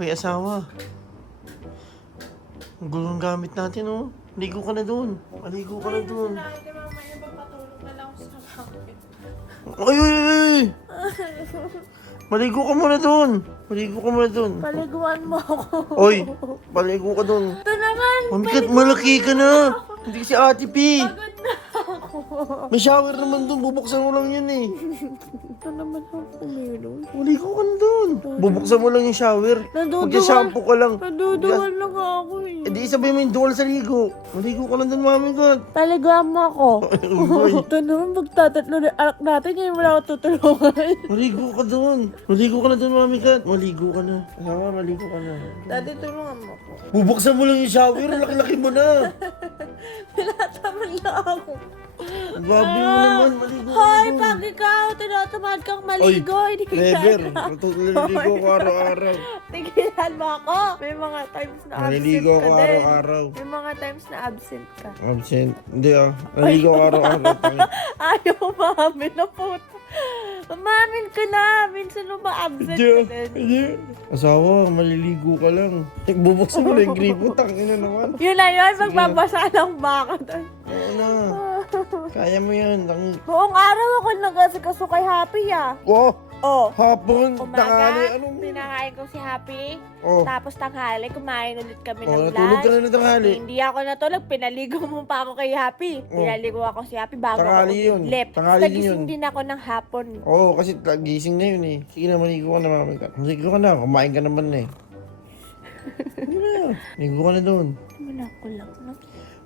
Hoy, asawa. Ang gulo ng gamit natin, oh. Maligo ka na dun. Maligo ka na dun. Sinabi mamaya papatulog na lang ako sa bahay. Ay, ay, ay! Maligo ka muna dun. Maligo ka muna dun. Paliguan mo ako. Oy, maligo ka dun. Ito naman. Mamikat, malaki ka na. Hindi si Ate P. Pagod na ako. May shower naman dun. Bubuksan mo lang yun eh. Ito naman ako meron. Maligo ka na dun. Bubuksan mo lang yung shower. Mag-shampoo ka lang. Naduduwal lang ako eh. Eh di sabay mo yung duwal sa ligo. Maligo ka na dun, Mamikat. Paliguan mo ako. Boy. Ito naman magtatatlo na anak natin. Ngayon wala ako tutulungan. Maligo ka dun. Maligo ka na dun, Mamikat. Maligo ka na. Asawa, maligo ka na. Dati tulungan mo ako. Bubuksan mo lang yung shower. Laki-laki mo na. Tinataman lang ako. Grabe mo naman. Maligo ka Hoy, na dun. pag ikaw tinatamad kang maligo, hindi ka Never. na. Naliligo ko araw-araw. Tigilan mo ako. May mga times na absent Naliligo ka ko din. araw-araw. May mga times na absent ka. Absent. Hindi ah. Naliligo ko araw-araw. Ayaw umamin na po. Umamin ka na. Minsan mo ba absent ka din? Hindi. Asawa, maliligo ka lang. Bubuksan mo lang yung gripo. Tangina naman. Yun na yun. Magbabasa ng baka doon. Oo na. Kaya mo yan. Buong araw ako nag-asikaso kay Happy ah. Oh! Oh. Hapon, tanghali, Umaga, anong... pinakain ko si Happy. Oh. Tapos tanghali, kumain ulit kami Oh, ng natulog ka lunch. na ng tanghali. Hindi ako natulog, pinaligo mo pa ako kay Happy. Oh. Pinaligo ako si Happy bago Tanghali ako yun. umidlip. Tanghali din Nagising yun. din ako ng hapon. Oo, kasi gising na yun eh. Sige na, maligo ka na, Mamikat. Maligo ka na, kumain ka naman eh. Sige na, maligo ka na doon. Wala ko lang. No?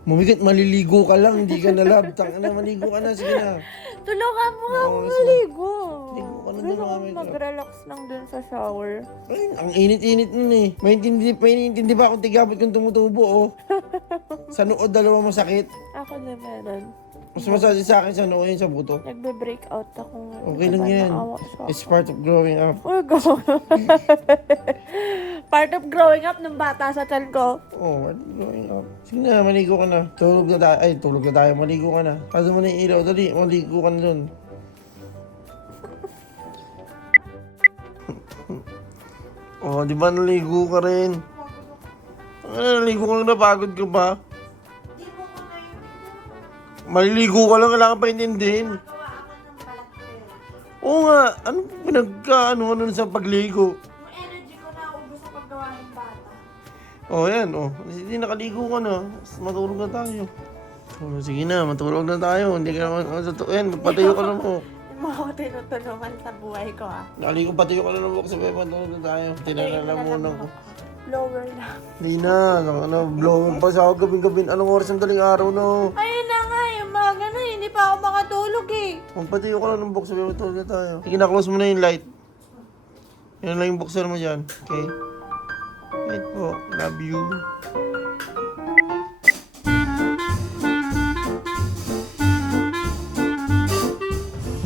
Mamikat, maliligo ka lang, hindi ka na lab. Tangina, maligo ka na, sige na. Tulungan mo nga ako Oo, maligo. Maligo ka na Gusto dun, ko Mami. mag-relax lang dun sa shower. Ay, ang init-init nun eh. Mainintindi ba akong tigabot kung tumutubo oh. Sa nood, dalawa masakit. Ako na meron. Mas masakit sa akin sa nood yun sa buto. Nagbe-break out ako ngayon. Okay lang yan. Naawa sa It's part of growing up. Oh, go. Part of growing up ng bata sa tiyan ko. Oh, part of growing up. Sige na, maligo ka na. Tulog na tayo. Ay, tulog na tayo. Maligo ka na. Kaso mo na yung ilaw. Dali, maligo ka na dun. Oh, di ba naligo ka rin? Naligo ka lang, napagod ka ba? Maliligo ka lang, kailangan pa intindihin. Oo nga, ano pinagka-ano sa pagligo? Yung energy ko na ubos sa paggawa ng bata. Oh, yan, oh. Hindi nakaligo ka na. Matulog na tayo. Oh, sige na, matulog na tayo. Hindi ka naman, yan, magpatayo ka na mo. Yung mga ako tinutulungan sa buhay ko ah. Nakaligo, patayo ka na na mo kasi matulog na tayo. Tinalalamunan ko. Blower lang. Hindi na, blow pa sa ako gabing-gabi. Anong oras ng daling araw na? Ayun na nga, yung mga ganun, hindi pa ako makatulog eh. Magpatayo ka na ng box, sabi matulog na tayo. Sige na, close mo na yung light. Yan lang yung boxer mo dyan. Okay? Light po, love you.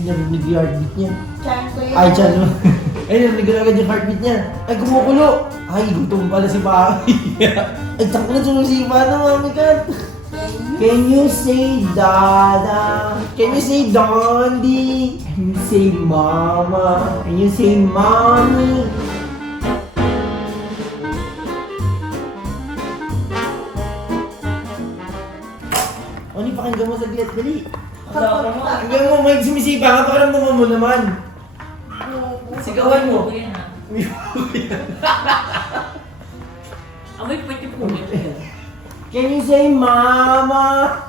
Narinig yung heartbeat niya. Chan ko yun. Ay, tiyan mo. Ay, narinig agad yung heartbeat niya. Ay, kumukulo. Ay, gutom pala si Mami. Ay, takbo na sumusipa na, Mami Kat. Can you say Dada? Can you say Dondi? Can you say Mama? Can you say Mommy? O, ni pakinggan mo saglit, dali. Hanggang mo, may sumisipa ka, pakiramdaman mo naman. Sigawan mo. Amoy pwede po Can you say mama?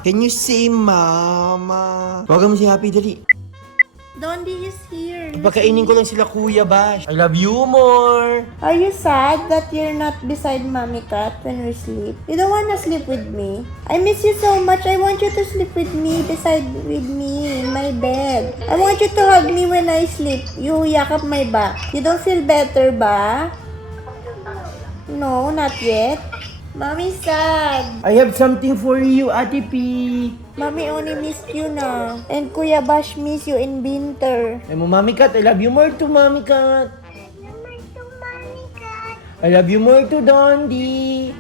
Can you say mama? Tawagan mo si Happy, dali. Dondi is here. Ipakainin ko lang sila Kuya Bash. I love you more. Are you sad that you're not beside Mommy Cat when we sleep? You don't wanna sleep with me? I miss you so much. I want you to sleep with me, beside with me in my bed. I want you to hug me when I sleep. You yakap my back. You don't feel better ba? No, not yet. Mommy sad. I have something for you, Ate P. Mommy only missed you na. And Kuya Bash miss you in winter. Ay mo, Mami Kat. I love you more to Mami Kat. I love you more to Dondi.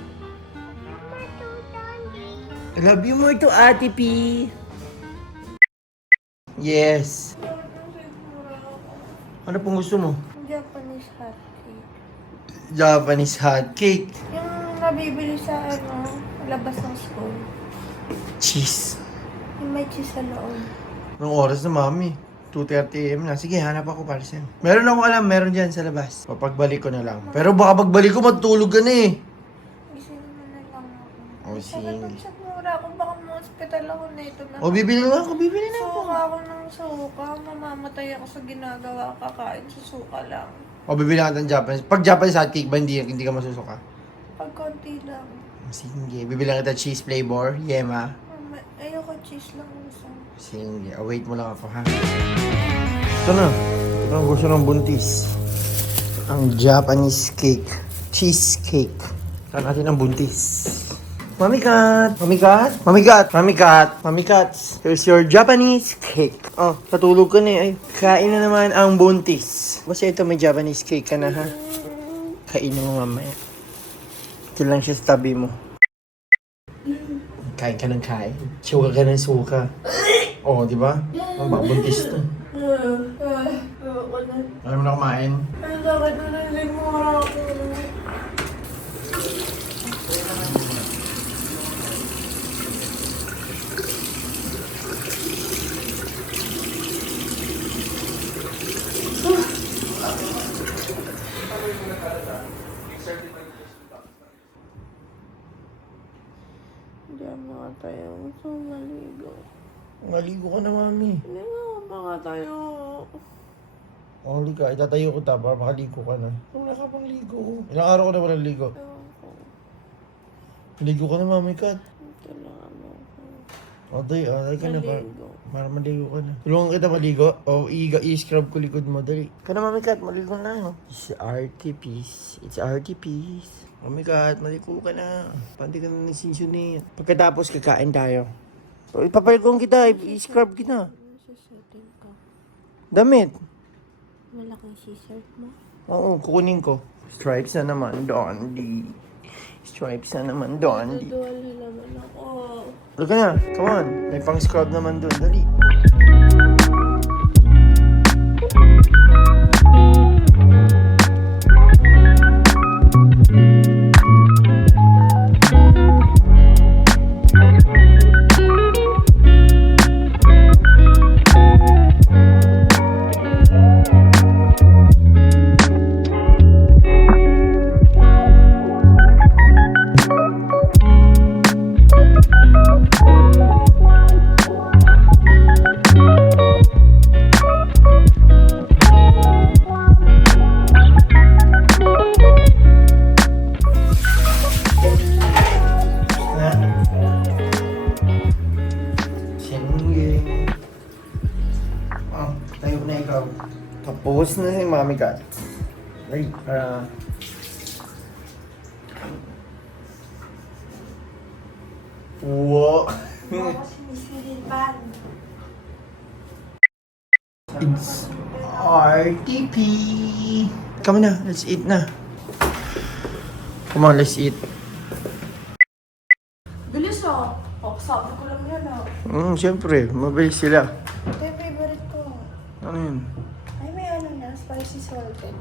I love you more to Ate P. Yes. Ano pong gusto mo? Japanese hot cake. Japanese hot cake. Yung nabibili sa labas ng school. Cheese. Yung may cheese sa loob. Anong oras na, mami? 2:30 AM na. Sige, hanap ako parcel. Meron ako alam, meron dyan sa labas. Papagbalik ko na lang. Pero baka pagbalik ko, matulog ka na eh. Gising mo na lang ako. Oh, sige. Sa mura ako, baka ma-hospital ako na ito na. O, bibili na ako, bibili na ako. Suka ako ng suka. Mamamatay ako sa ginagawa. Kakain sa suka lang. O, bibili ka ng Japanese. Pag Japanese hot cake ba, hindi ka masusuka? Pag konti lang. Sige, bibili kita cheese flavor, yema. Ayoko cheese lang gusto. Sige, await mo lang ako, ha? Ito na. Ito na gusto ng buntis. Ang Japanese cake. Cheesecake. Saan natin ang buntis? Mami Kat! Mami Kat! Mami Kat! Mami Kat! Mami Kat! Here's your Japanese cake. Oh, natulog ka na eh. Ay, kain na naman ang buntis. Basta ito may Japanese cake ka na, ha? Kainin mo mamaya. Ito lang siya sa tabi mo. Kain ka ng kain. Suka ka ng suka. Oo, di ba? Ang babuntis to. Alam mo na kumain? Ang sakit na nalimura ako. Hindi mga tayo. Gusto maligo. Maligo ka na, mami. Hindi nga mga tayo. Huli ka, itatayo ko ta para makaligo ka na. Wala ka pang ligo. Ilang araw ko na walang ligo. Ewan ko. Ligo ka na, mami Kat. Kailangan mo ako. Oday ka na para, Maligo. para maligo ka na. Tulungan kita maligo. O, i-scrub ko likod mo. Dali. Ka na, mami Kat. Maligo na. No? It's RTPs. It's RTPs. Mami Kat, maligo ka na. Pandi ka na nagsinsunit. Pagkatapos, kakain tayo. So, ipapalgong kita. I-scrub kita. Susutin ko. Damit. Malaking c-shirt mo. Oo, kukunin ko. Stripes na naman, Dondi. Stripes na naman, Dondi. Duduwal na naman ako. Look na, come on. May pang scrub naman dun. Dali. Sige. Oh, tayo na ikaw. Tapos na si Mami Kat. Ay, para... Wow! Ako sinisilipan. It's RTP! Come na, let's eat na. Come on, let's eat. Bilis oh. Sabi ko lang yan Siyempre, mabilis sila. Ito yung favorite ko. Ano yun? Ay, may na, spicy salted.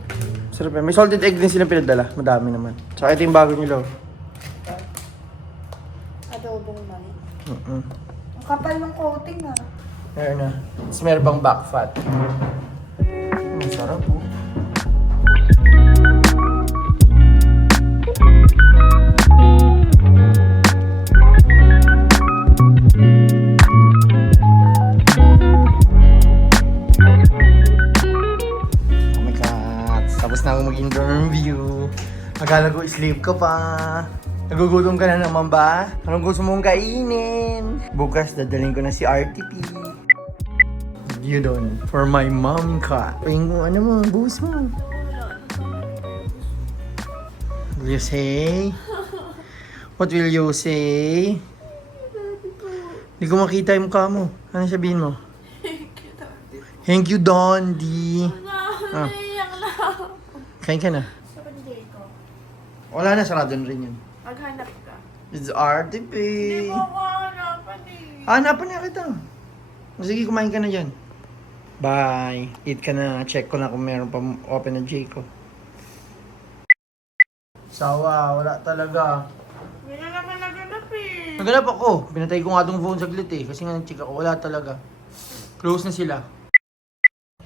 Sarap yan. May salted egg din sila pinadala. Madami naman. Tsaka ito yung bago nila. Adobong mani. Mm-mm. Ang kapal ng coating Meron na. Tapos meron bang back fat. Sarap po. Oh my God. Tapos na akong mag-interview. Akala ko sleep ka pa. Nagugutom ka na naman ba? Anong gusto mong kainin? Bukas dadalhin ko na si RTP. You doon. For my mom ka. Yung ano mo, buhos mo. Will you say? What will you say? Hindi ko makita yung mukha mo. Ano sabihin mo? Thank you, Dondi. Ah. Kain ka na. Sa panday ko. Wala na, sarado na rin yun. Maghanap ka. It's RTP. Hindi mo ako hanapan eh. Hanapan niya kita. Sige, kumain ka na dyan. Bye. Eat ka na. Check ko na kung meron pa open na J ko. Sawa, wala talaga. Hindi na naman naganap eh. Naganap ako. Pinatay ko nga tong phone saglit eh. Kasi nga nag-check ako. Wala talaga. Close na sila.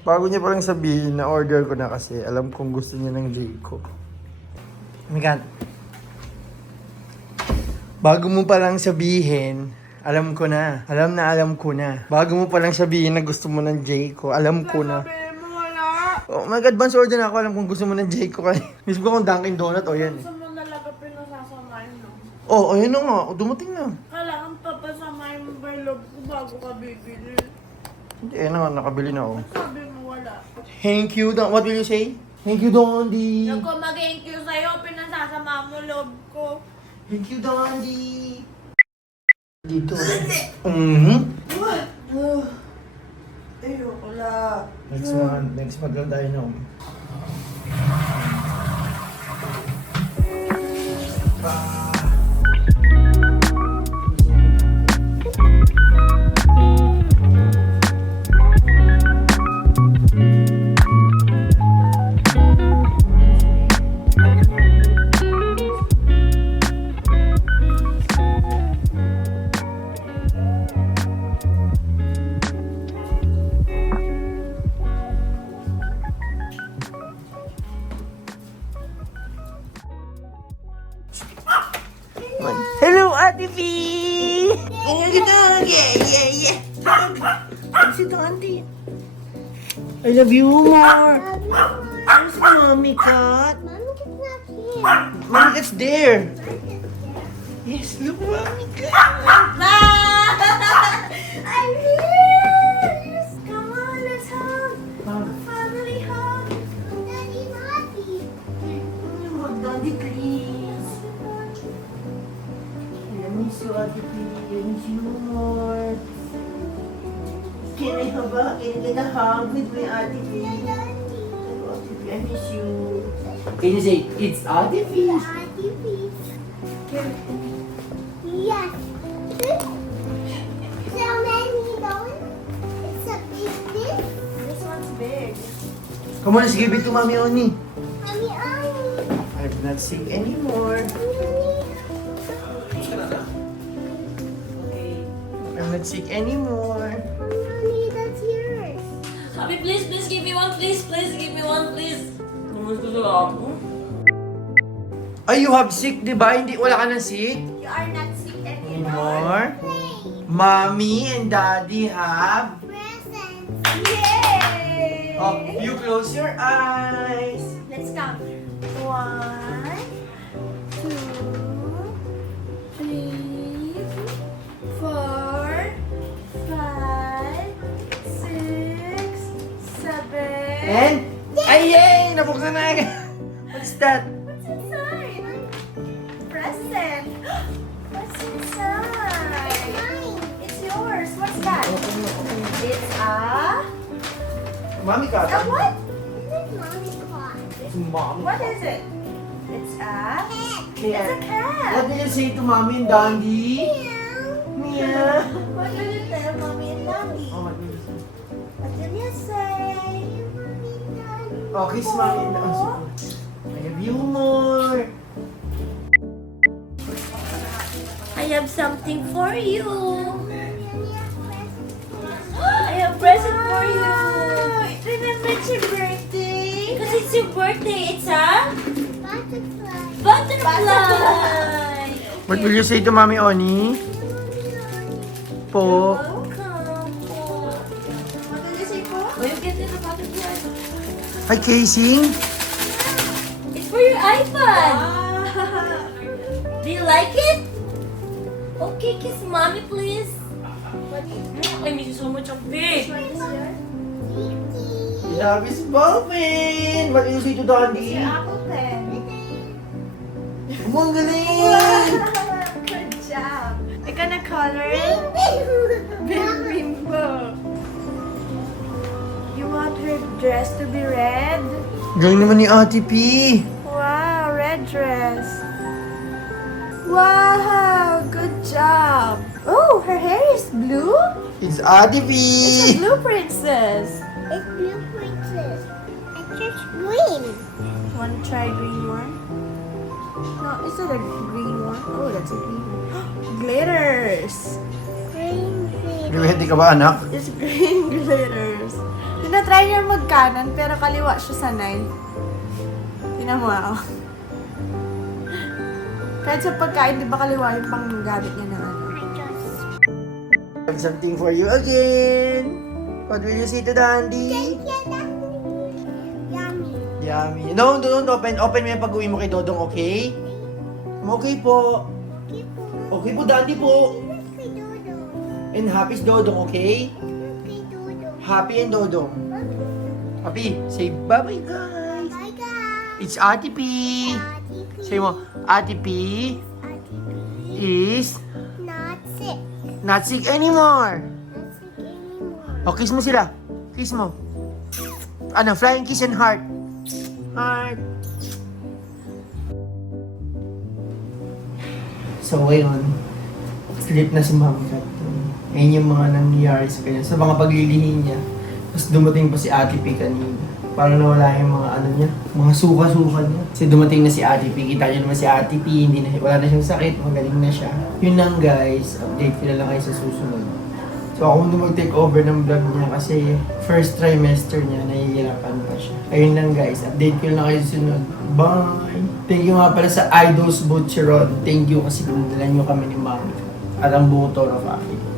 Bago niya palang sabihin na order ko na kasi alam kong gusto niya ng Jayco. Mikan. Bago mo palang sabihin, alam ko na. Alam ko na. Bago mo palang sabihin na gusto mo ng Jayco, alam ko na. Sabi mo wala. Oh, mag-advance order na ako. Alam kong gusto mo ng Jayco. Mismo ko kung Dunkin Donut. O yan eh. Gusto mo talaga pinasasamahin no? Oh, ayun na nga. Dumating na. Kailangan papasamahin mo ba yung loob ko bago ka bibili? Hindi, ayun na nga. Nakabili na ako. Sabi mo wala. Thank you, Don. What will you say? Thank you, Dondi. Yung ko mag-thank you sa'yo, pinasasama mo loob ko. Thank you, Dondi. Dito. What? Ayoko la. Next month lang tayo na. Hello, Ate P! Yeah. Sit down, Auntie. I love you more. Where's Mommy Cat? Mommy is not here. Mommy Cat's there. Yes, look, Mommy Cat. I'm here! Come on, let's hug. Family hug. Daddy, Daddy. Hug Daddy, please. I miss you, Ate P. I miss you more. Can I get a hug with my Ate P? Ate P, I miss you. Can you say, it's Ate P? Daddy, please. Yes. So many donuts. It's a big dish. This one's big. Come on, let's give it to Mommy Oni. Mommy, I'm not sick anymore. I'm not sick anymore. Mommy, that's yours. Sabi, please give me one, please give me one, please. Gusto ako. Ay, you have sick, di ba? Hindi, wala ka ng sick? You are not sick anymore. Anymore? Play. Mommy and Daddy have... Presents. Yay! Oh, you close your eyes. Let's count. 1, 2, 3, 4, 5, 6, 7. And... Ay, yay! Nabuksan na agad. What's that? What's inside? Present. What's inside? Mine. It's yours. What's that? It's a Mommy ka. what? This is Mommy's clock. Mommy. What is it? It's a Cat. it's a cat. What did you say to Mommy and Daddy? Meow. Mia. What did you tell mommy and daddy? Oh, what did you say? What did you say? Mommy, Daddy. Oh, kiss Mommy and Daddy. I have you more. I have something for you. I have present for you. Remember it's your birthday? Because it's your birthday. It's a Butterfly. butterfly. What will you say to Mommy Oni? Po. Welcome po. What did you say po? Will you get the butterfly? Hi, Casey. It's for your iPad. Do you like it? Okay, kiss mommy, please. I miss you so much of this. Love is bumping. What will you say to Daddy? Apple pen. Come on, galing. Good job. You're gonna color it? Rainbow. You want her dress to be red? Galing naman ni Ate P. Wow, red dress. Wow, good job. Oh, her hair is blue? It's Ate P. It's a blue princess. It's blue princess. And just green. Want to try green one? No, is that a green one? Oh, that's a green one. Glitters! Green glitter. Ready ka ba, anak? It's green glitters. Tinatry niya magkanan pero kaliwa siya sanay. Tinan mo ako. Kahit sa pagkain, di ba kaliwa yung panggamit niya na ano? I just. I have something for you again. What will you say to Dandy? Yummy. Yummy. No, don't open. Open mo yung pag-uwi mo kay Dodong, okay? Okay po. Okay po. Okay po, Dandy po. Kay Dodo. And happy is Dodong, okay? Kay Dodo. Happy and Dodong. Happy, say bye-bye guys. Bye guys. It's Ate P. Ate P. Say mo, Ate P Ate P. is Not sick. not sick anymore. Not sick anymore. O, kiss mo sila. Kiss mo. Ano, flying kiss and heart. Heart. So, ngayon, sleep na si Mami Kat. Ngayon yung mga nangyayari sa kanya. Sa mga paglilihin niya. Tapos dumating pa si Ate P kanina. Parang nawala yung mga ano niya, mga suka-suka niya. Kasi dumating na si Ate P. Kita niyo naman si Ate P. Wala na siyang sakit. Magaling na siya. Yun lang guys. Update ko na lang kayo sa susunod. So ako muna mag-take over ng vlog niya kasi first trimester niya, nahihirapan pa siya. Ayun lang guys, update ko lang kayo sa sunod. Bye! Thank you nga pala sa Idols Butcheron. Thank you kasi pinadala niyo kami ni Mami at ang buong Toro Family.